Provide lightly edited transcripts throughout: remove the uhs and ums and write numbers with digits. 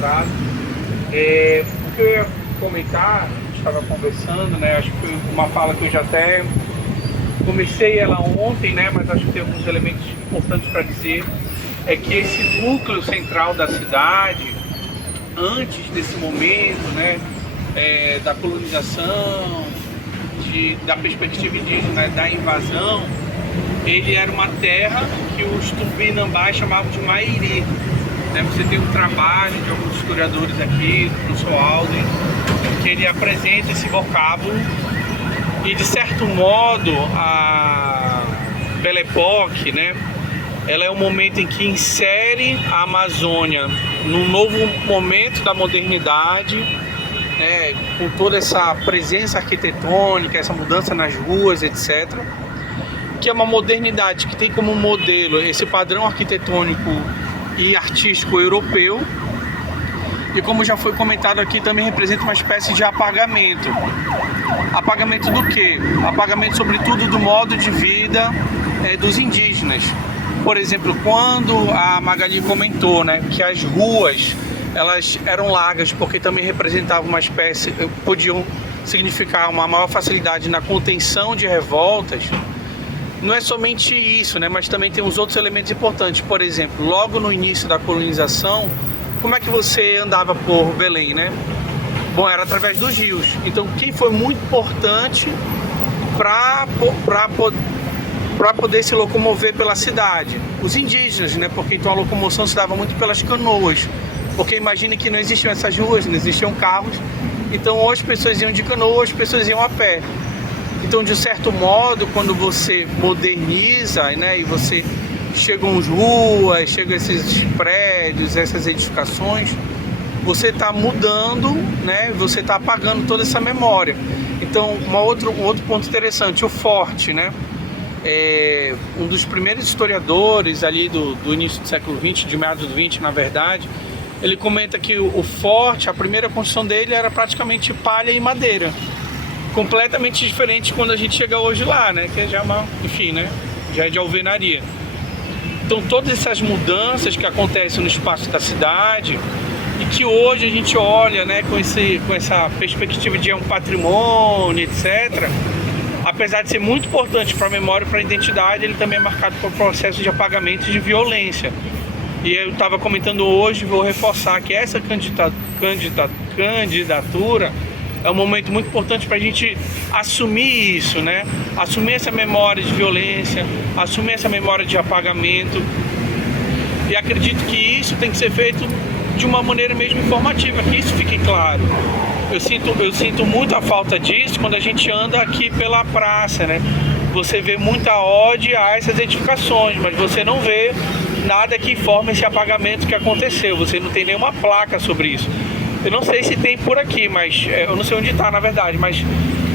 registrado. O que eu ia comentar, a gente estava conversando, né? Acho que foi uma fala que eu já até comecei ela ontem, né? Mas acho que tem alguns elementos importantes para dizer. É que esse núcleo central da cidade, antes desse momento, né? Da colonização, da perspectiva indígena, da invasão, ele era uma terra que os tupinambás chamavam de Mairi. Né? Você tem um trabalho de alguns historiadores aqui, do professor Alden, que ele apresenta esse vocábulo e, de certo modo, a Belle Époque, né? Ela é um momento em que insere a Amazônia num novo momento da modernidade, né, com toda essa presença arquitetônica, essa mudança nas ruas, etc. Que é uma modernidade que tem como modelo esse padrão arquitetônico e artístico europeu. E como já foi comentado aqui, também representa uma espécie de apagamento. Apagamento do quê? Apagamento, sobretudo, do modo de vida dos indígenas. Por exemplo, quando a Magali comentou, né, que as ruas elas eram largas porque também representavam uma espécie, podiam significar uma maior facilidade na contenção de revoltas. Não é somente isso, né, mas também tem os outros elementos importantes. Por exemplo, logo no início da colonização, como é que você andava por Belém, né? Bom, era através dos rios. Então, quem foi muito importante para poder se locomover pela cidade? Os indígenas, né? Porque então a locomoção se dava muito pelas canoas. Porque imagine que não existiam essas ruas, não existiam carros. Então, ou as pessoas iam de canoa, ou as pessoas iam a pé. Então, de certo modo, quando você moderniza, né, e você chegam as ruas, chegam esses prédios, essas edificações, você está mudando, né, você está apagando toda essa memória. Então, um outro ponto interessante, o forte, né? Um dos primeiros historiadores ali do início do século XX, de meados do XX, na verdade, ele comenta que o forte, a primeira construção dele era praticamente palha e madeira. Completamente diferente quando a gente chega hoje lá, né? Que é já uma, enfim, né? Já é de alvenaria. Então todas essas mudanças que acontecem no espaço da cidade e que hoje a gente olha, né, com essa perspectiva de um patrimônio, etc., apesar de ser muito importante para a memória e para a identidade, ele também é marcado por processo de apagamento e de violência. E eu estava comentando hoje, vou reforçar que essa candidatura é um momento muito importante para a gente assumir isso, né? Assumir essa memória de violência, assumir essa memória de apagamento. E acredito que isso tem que ser feito de uma maneira mesmo informativa, que isso fique claro. Eu sinto muito a falta disso quando a gente anda aqui pela praça, né? Você vê muita ode a essas edificações, mas você não vê nada que informe esse apagamento que aconteceu. Você não tem nenhuma placa sobre isso. Eu não sei se tem por aqui, mas eu não sei onde está, na verdade, mas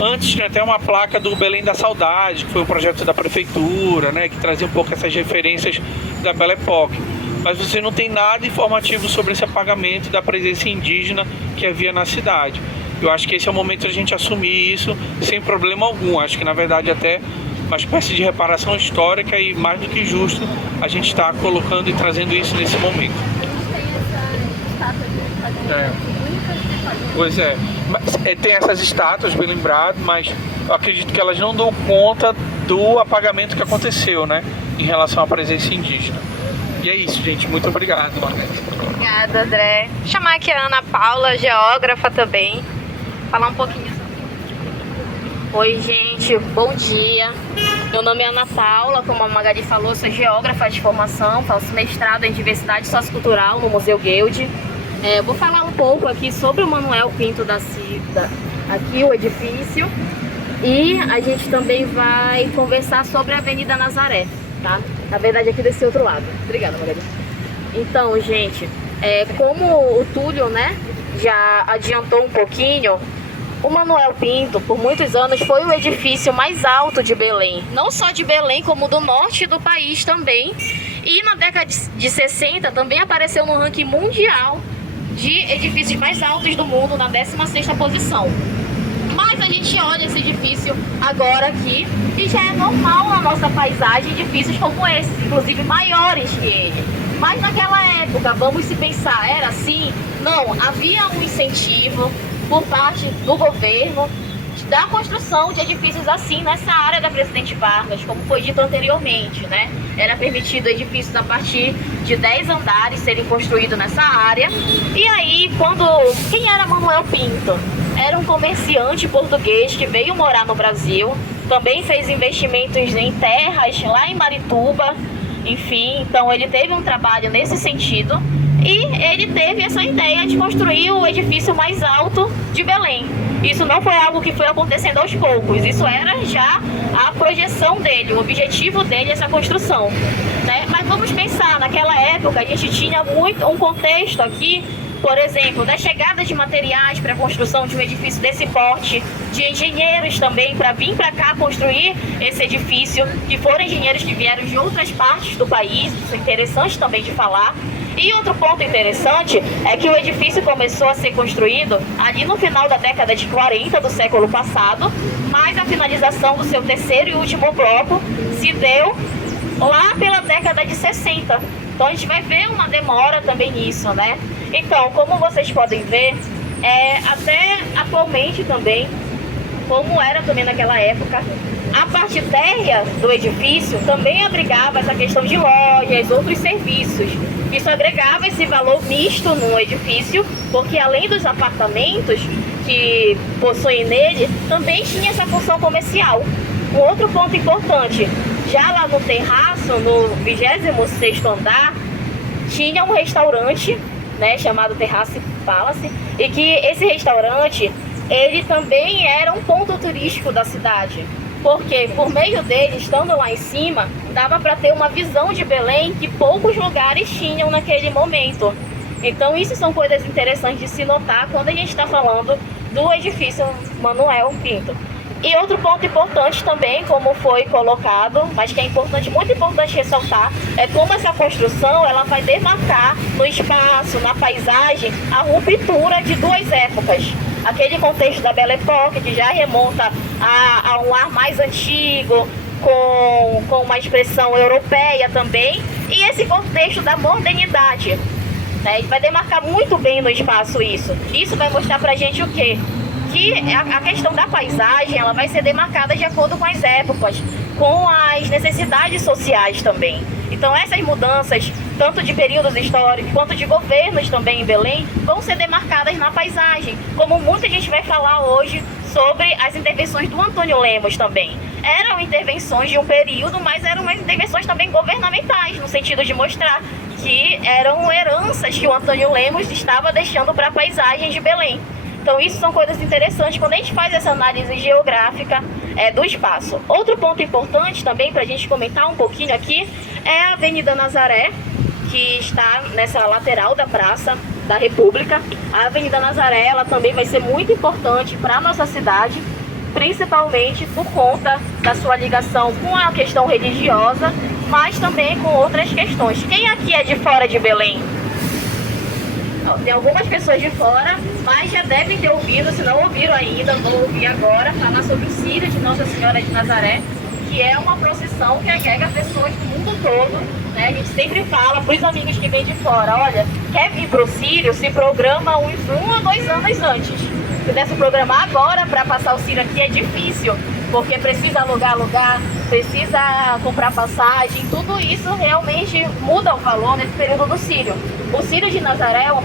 antes tinha até uma placa do Belém da Saudade, que foi um projeto da prefeitura, né, que trazia um pouco essas referências da Belle Époque. Mas você não tem nada informativo sobre esse apagamento da presença indígena que havia na cidade. Eu acho que esse é o momento de a gente assumir isso sem problema algum. Acho que, na verdade, até uma espécie de reparação histórica e, mais do que justo, a gente está colocando e trazendo isso nesse momento. Pois é, tem essas estátuas, bem lembrado, mas eu acredito que elas não dão conta do apagamento que aconteceu, né, em relação à presença indígena. E é isso, gente. Muito obrigado, Marlete. Obrigada, André. Vou chamar aqui a Ana Paula, geógrafa também, falar um pouquinho sobre. Oi, gente. Bom dia. Meu nome é Ana Paula, como a Magali falou, sou geógrafa de formação, faço mestrado em diversidade sociocultural no Museu Guild. Vou falar um pouco aqui sobre o Manuel Pinto da Silva, aqui o edifício, e a gente também vai conversar sobre a Avenida Nazaré, tá? Na verdade, aqui desse outro lado. Obrigada, Magali. Então, gente, como o Túlio, né, já adiantou um pouquinho, o Manuel Pinto, por muitos anos, foi o edifício mais alto de Belém. Não só de Belém, como do norte do país também. E na década de 60 também apareceu no ranking mundial de edifícios mais altos do mundo, na 16ª posição. Mas a gente olha esse edifício agora aqui e já é normal na nossa paisagem edifícios como esses, inclusive maiores que ele. Mas naquela época, vamos se pensar, era assim? Não, havia um incentivo por parte do governo da construção de edifícios assim nessa área da Presidente Vargas, como foi dito anteriormente, né? Era permitido edifícios a partir de 10 andares serem construídos nessa área. E aí, quem era Manuel Pinto? Era um comerciante português que veio morar no Brasil, também fez investimentos em terras lá em Marituba, enfim, então ele teve um trabalho nesse sentido. E ele teve essa ideia de construir o edifício mais alto de Belém. Isso não foi algo que foi acontecendo aos poucos, isso era já a projeção dele, o objetivo dele, essa construção, né? Mas vamos pensar, naquela época a gente tinha muito um contexto aqui, por exemplo, da chegada de materiais para a construção de um edifício desse porte, de engenheiros também para vir para cá construir esse edifício, que foram engenheiros que vieram de outras partes do país, isso é interessante também de falar. E outro ponto interessante é que o edifício começou a ser construído ali no final da década de 40 do século passado, mas a finalização do seu terceiro e último bloco se deu lá pela década de 60. Então a gente vai ver uma demora também nisso, né? Então, como vocês podem ver, até atualmente também, como era também naquela época, a parte térrea do edifício também abrigava essa questão de lojas, outros serviços. Isso agregava esse valor misto no edifício, porque além dos apartamentos que possuem nele, também tinha essa função comercial. Um outro ponto importante, já lá no terraço, no 26º andar, tinha um restaurante, né, chamado Terrace Palace, e que esse restaurante, ele também era um ponto turístico da cidade. Porque por meio dele, estando lá em cima, dava para ter uma visão de Belém que poucos lugares tinham naquele momento. Então isso são coisas interessantes de se notar quando a gente está falando do edifício Manuel Pinto. E outro ponto importante também, como foi colocado, mas que é importante, muito importante ressaltar, é como essa construção ela vai demarcar no espaço, na paisagem, a ruptura de duas épocas. Aquele contexto da Belle Époque, que já remonta a um ar mais antigo, com uma expressão europeia também, e esse contexto da modernidade, né? Vai demarcar muito bem no espaço isso. Isso vai mostrar pra gente o quê? Que a questão da paisagem ela vai ser demarcada de acordo com as épocas, com as necessidades sociais também. Então essas mudanças, tanto de períodos históricos quanto de governos também em Belém, vão ser demarcadas na paisagem, como muita gente vai falar hoje sobre as intervenções do Antônio Lemos também. Eram intervenções de um período, mas eram umas intervenções também governamentais, no sentido de mostrar que eram heranças que o Antônio Lemos estava deixando para a paisagem de Belém. Então isso são coisas interessantes quando a gente faz essa análise geográfica do espaço. Outro ponto importante também para a gente comentar um pouquinho aqui é a Avenida Nazaré, que está nessa lateral da Praça da República. A Avenida Nazaré ela também vai ser muito importante para a nossa cidade, principalmente por conta da sua ligação com a questão religiosa, mas também com outras questões. Quem aqui é de fora de Belém? Tem algumas pessoas de fora, mas já devem ter ouvido, se não ouviram ainda, vão ouvir agora, falar sobre o Círio de Nossa Senhora de Nazaré, que é uma procissão que agrega pessoas do mundo todo, né? A gente sempre fala para os amigos que vêm de fora, olha, quer vir para o Círio, se programa uns 1 ou 2 anos antes. Se puder se programar agora para passar o Círio aqui é difícil, porque precisa alugar lugar, precisa comprar passagem, tudo isso realmente muda o valor nesse período do Círio. O Círio de Nazaré é uma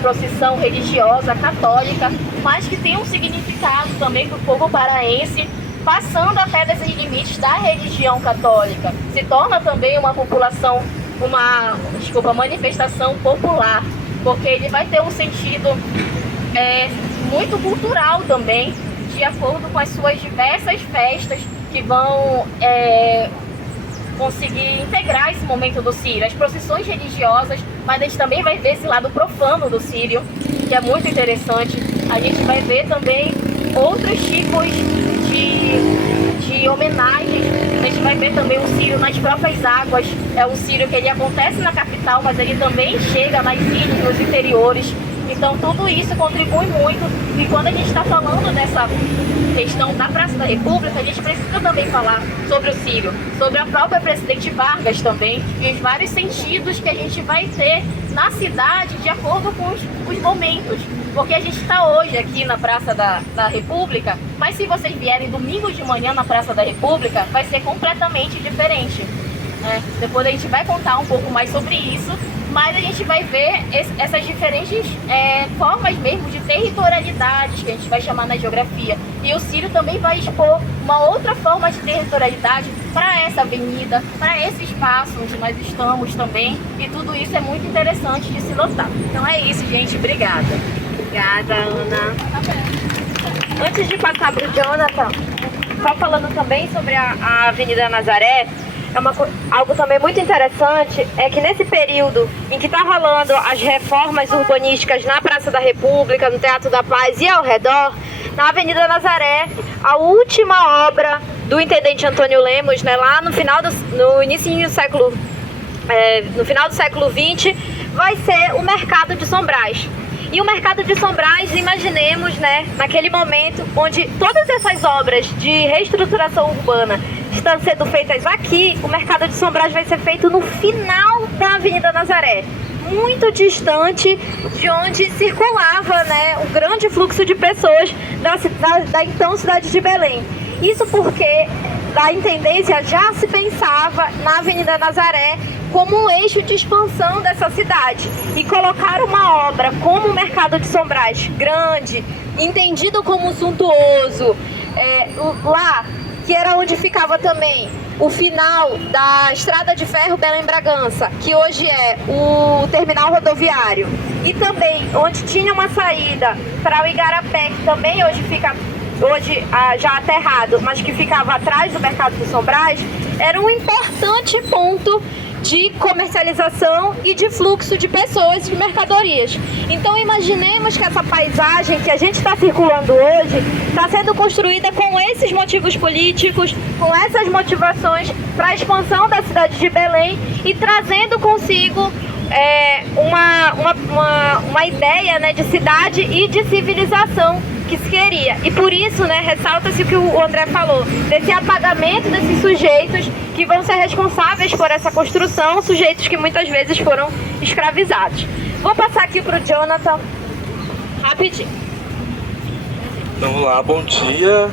procissão religiosa, católica, mas que tem um significado também para o povo paraense, passando até desses limites da religião católica. Se torna também uma população, manifestação popular, porque ele vai ter um sentido muito cultural também, de acordo com as suas diversas festas que vão conseguir integrar esse momento do Círio. As procissões religiosas, mas a gente também vai ver esse lado profano do Círio, que é muito interessante. A gente vai ver também outros tipos de homenagens. A gente vai ver também o Círio nas próprias águas. É um Círio que ele acontece na capital, mas ele também chega nas ilhas, nos interiores. Então tudo isso contribui muito, e quando a gente está falando dessa questão da Praça da República, a gente precisa também falar sobre o Círio, sobre a própria Presidente Vargas também, e os vários sentidos que a gente vai ter na cidade de acordo com os momentos. Porque a gente está hoje aqui na Praça da República, mas se vocês vierem domingo de manhã na Praça da República, vai ser completamente diferente. Depois a gente vai contar um pouco mais sobre isso, mas a gente vai ver essas diferentes formas mesmo de territorialidades que a gente vai chamar na geografia. E o Círio também vai expor uma outra forma de territorialidade para essa avenida, para esse espaço onde nós estamos também, e tudo isso é muito interessante de se notar. Então é isso, gente. Obrigada. Obrigada, Ana. Antes de passar para o Jonathan, só falando também sobre a Avenida Nazaré, algo também muito interessante é que nesse período em que está rolando as reformas urbanísticas na Praça da República, no Teatro da Paz e ao redor, na Avenida Nazaré, a última obra do intendente Antônio Lemos, né, lá no final no final do século XX, vai ser o Mercado de Sombrais. E o Mercado de Sombrais, imaginemos, né, naquele momento onde todas essas obras de reestruturação urbana estão sendo feitas aqui, o Mercado de Sombrais vai ser feito no final da Avenida Nazaré, muito distante de onde circulava, né, o grande fluxo de pessoas da então cidade de Belém. Isso porque da intendência já se pensava na Avenida Nazaré como um eixo de expansão dessa cidade, e colocar uma obra como o Mercado de Sombrais, grande, entendido como suntuoso, lá, que era onde ficava também o final da Estrada de Ferro Belém-Bragança, que hoje é o terminal rodoviário, e também onde tinha uma saída para o Igarapé, que também hoje já aterrado, mas que ficava atrás do Mercado de Sombrais, era um importante ponto de comercialização e de fluxo de pessoas e de mercadorias. Então imaginemos que essa paisagem que a gente está circulando hoje está sendo construída com esses motivos políticos, com essas motivações para a expansão da cidade de Belém, e trazendo consigo uma ideia, né, de cidade e de civilização que se queria. E por isso, né, ressalta-se o que o André falou, desse apagamento desses sujeitos que vão ser responsáveis por essa construção, sujeitos que muitas vezes foram escravizados. Vou passar aqui para o Jonathan, rapidinho. Vamos lá, bom dia.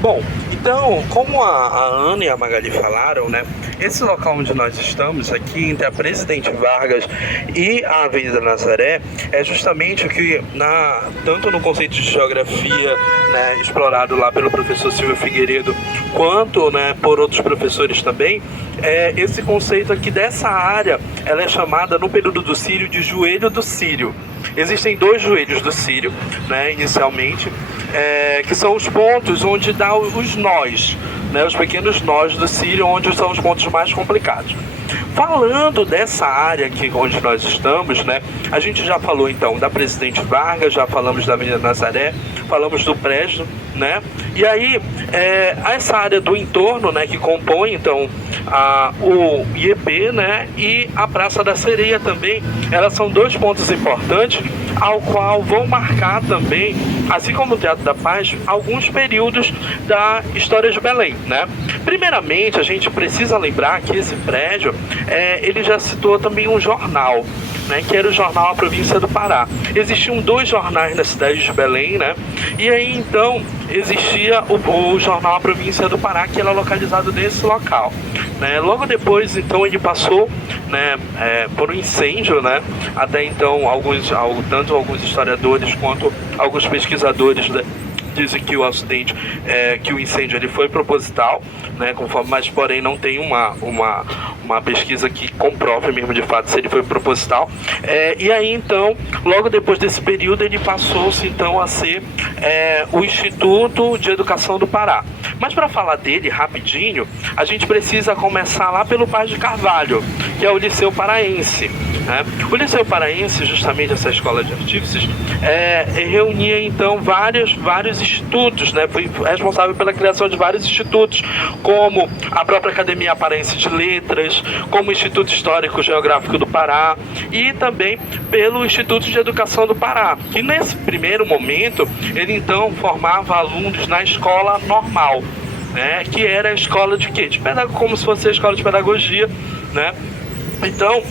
Bom, então, como a Ana e a Magali falaram, né, esse local onde nós estamos aqui, entre a Presidente Vargas e a Avenida Nazaré, é justamente o que, tanto no conceito de geografia, né, explorado lá pelo professor Silvio Figueiredo, quanto, né, por outros professores também, esse conceito aqui dessa área, ela é chamada no período do Círio de Joelho do Círio. Existem dois joelhos do Círio, né, inicialmente, que são os pontos onde dá os nós, né, os pequenos nós do Círio, onde são os pontos mais complicados. Falando dessa área aqui onde nós estamos, né, a gente já falou então da Presidente Vargas, já falamos da Avenida Nazaré, falamos do prédio, né, e aí essa área do entorno, né, que compõe então o IEP, né, e a Praça da Sereia também, elas são dois pontos importantes ao qual vão marcar também, assim como o Teatro da Paz, alguns períodos da história de Belém, né? Primeiramente, a gente precisa lembrar que esse prédio, ele já citou também um jornal, né, que era o jornal A Província do Pará. Existiam dois jornais na cidade de Belém, né? E aí então existia o jornal A Província do Pará, que era localizado nesse local, né? Logo depois, então, ele passou, né, por um incêndio, né? Até então, tanto alguns historiadores quanto alguns pesquisadores, né, dizem que o acidente, que o incêndio ele foi proposital, né, mas porém não tem uma pesquisa que comprove mesmo de fato se ele foi proposital. E aí então, logo depois desse período, ele passou-se então a ser o Instituto de Educação do Pará. Mas para falar dele rapidinho, a gente precisa começar lá pelo Paz de Carvalho, que é o Liceu Paraense, né? O Liceu Paraense, justamente essa escola de artífices, reunia então vários institutos, né? Foi responsável pela criação de vários institutos, como a própria Academia Paraense de Letras, como o Instituto Histórico Geográfico do Pará e também pelo Instituto de Educação do Pará, que nesse primeiro momento ele então formava alunos na escola normal, né? Que era a escola de quê? Como se fosse a escola de pedagogia, né? Então,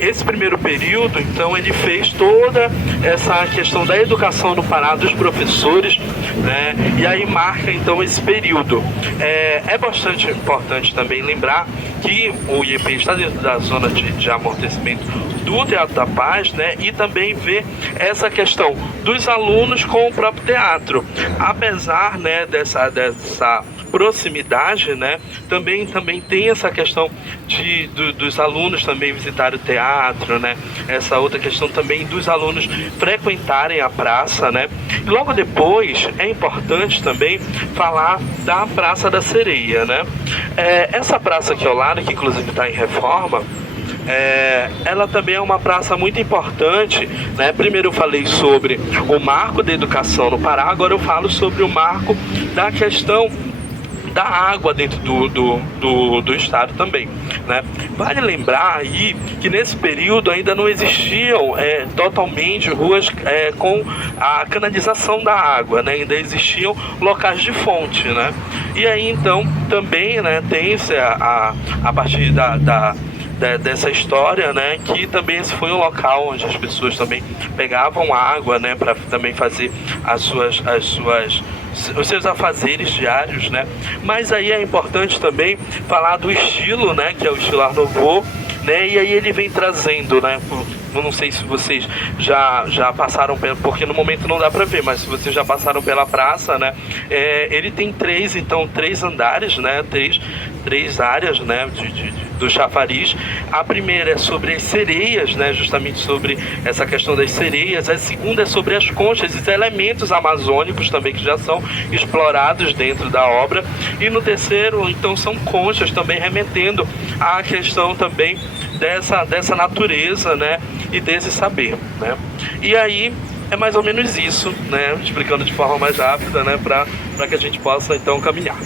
esse primeiro período, então, ele fez toda essa questão da educação no Pará, dos professores, né? E aí marca, então, esse período. É bastante importante também lembrar que o IEP está dentro da zona de amortecimento do Teatro da Paz, né? E também ver essa questão dos alunos com o próprio teatro. Apesar, né, dessa proximidade, né? Também tem essa questão dos alunos também visitarem o teatro, né? Essa outra questão também dos alunos frequentarem a praça, né? E logo depois é importante também falar da Praça da Sereia, né? Essa praça aqui ao lado, que inclusive está em reforma, ela também é uma praça muito importante, né? Primeiro eu falei sobre o marco da educação no Pará, agora eu falo sobre o marco da questão da água dentro do estado também, né? Vale lembrar aí que nesse período ainda não existiam totalmente ruas com a canalização da água, né? Ainda existiam locais de fonte, né? E aí então também, né, tem-se a partir dessa história, né, que também esse foi um local onde as pessoas também pegavam água, né, para também fazer os seus afazeres diários, né? Mas aí é importante também falar do estilo, né, que é o estilo Art Nouveau, né? E aí ele vem trazendo, né? Eu não sei se vocês já passaram porque no momento não dá para ver, mas se vocês já passaram pela praça, né? Ele tem três andares, né? Três áreas, né? Do chafariz. A primeira é sobre as sereias, né? Justamente sobre essa questão das sereias. A segunda é sobre as conchas, esses elementos amazônicos também que já são explorados dentro da obra. E no terceiro, então, são conchas também remetendo à questão também dessa natureza, né? E desse saber, né? E aí é mais ou menos isso, né? Explicando de forma mais rápida, né? Para que a gente possa então caminhar.